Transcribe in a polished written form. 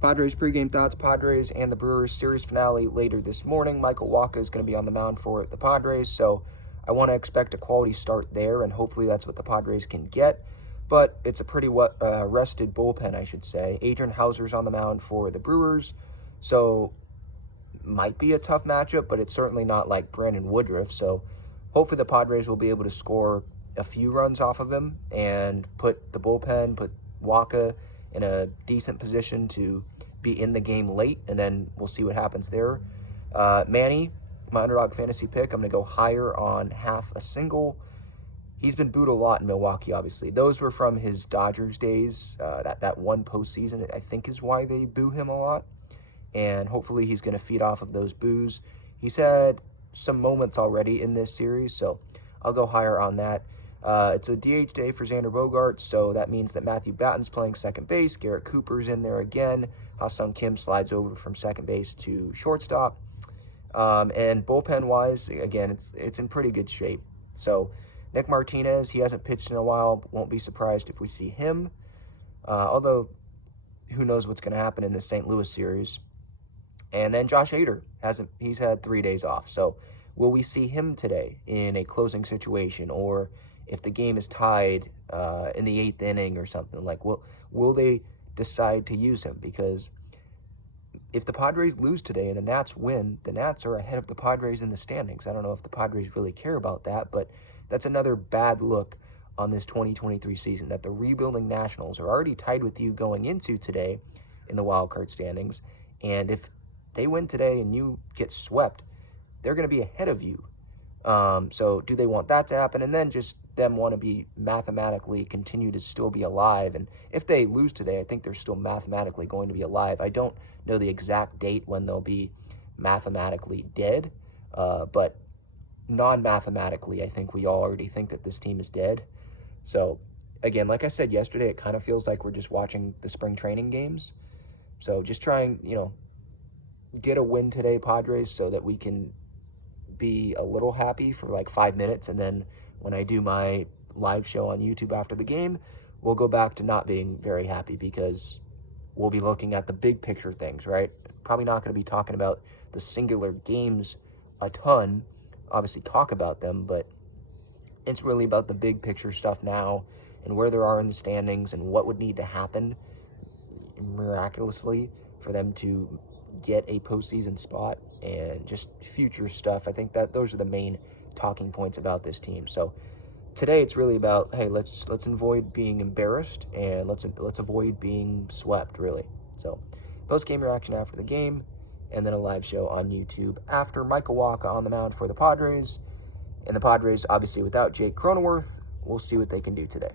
Padres pregame thoughts. Padres and the Brewers series finale later this morning. Michael Wacha is going to be on the mound for the Padres, so I want to expect a quality start there, and hopefully that's what the Padres can get. But it's a pretty rested bullpen, I should say. Adrian Hauser's on the mound for the Brewers, so might be a tough matchup, but it's certainly not like Brandon Woodruff. So hopefully the Padres will be able to score a few runs off of him and put the bullpen, put Wacha in a decent position to be in the game late, and then we'll see what happens there. Manny, my Underdog Fantasy pick, I'm going to go higher on half a single. He's been booed a lot in Milwaukee, obviously. Those were from his Dodgers days. That one postseason, I think, is why they boo him a lot. And hopefully he's going to feed off of those boos. He's had some moments already in this series, so I'll go higher on that. It's a DH day for Xander Bogaerts, so that means that Matthew Batten's playing second base. Garrett Cooper's in there again. Ha-Sung Kim slides over from second base to shortstop. And bullpen-wise, again, it's in pretty good shape. So Nick Martinez, he hasn't pitched in a while. Won't be surprised if we see him. Although, who knows what's going to happen in the St. Louis series. And then Josh Hader, he's had 3 days off. So will we see him today in a closing situation, or if the game is tied in the 8th inning or something? Like, will they decide to use him? Because if the Padres lose today and the Nats win, the Nats are ahead of the Padres in the standings. I don't know if the Padres really care about that, but that's another bad look on this 2023 season, that the rebuilding Nationals are already tied with you going into today in the wild card standings. And if they win today and you get swept, they're going to be ahead of you. So do they want that to happen? And then just them want to be mathematically continue to still be alive. And if they lose today, I think they're still mathematically going to be alive. I don't know the exact date when they'll be mathematically dead, but non-mathematically, I think we all already think that this team is dead. So again, like I said yesterday, it kind of feels like we're just watching the spring training games. So just trying, get a win today, Padres, so that we can be a little happy for like 5 minutes. And then when I do my live show on YouTube after the game, we'll go back to not being very happy, because we'll be looking at the big picture things, right? Probably not going to be talking about the singular games a ton, obviously talk about them, but it's really about the big picture stuff now and where they are in the standings and what would need to happen miraculously for them to get a postseason spot, and just future stuff. I think that those are the main talking points about this team. So today it's really about, hey, let's avoid being embarrassed, and let's avoid being swept, really. So post-game reaction after the game, and then a live show on YouTube after. Michael Wacha on the mound for the Padres, and the Padres obviously without Jake Cronenworth. We'll see what they can do today.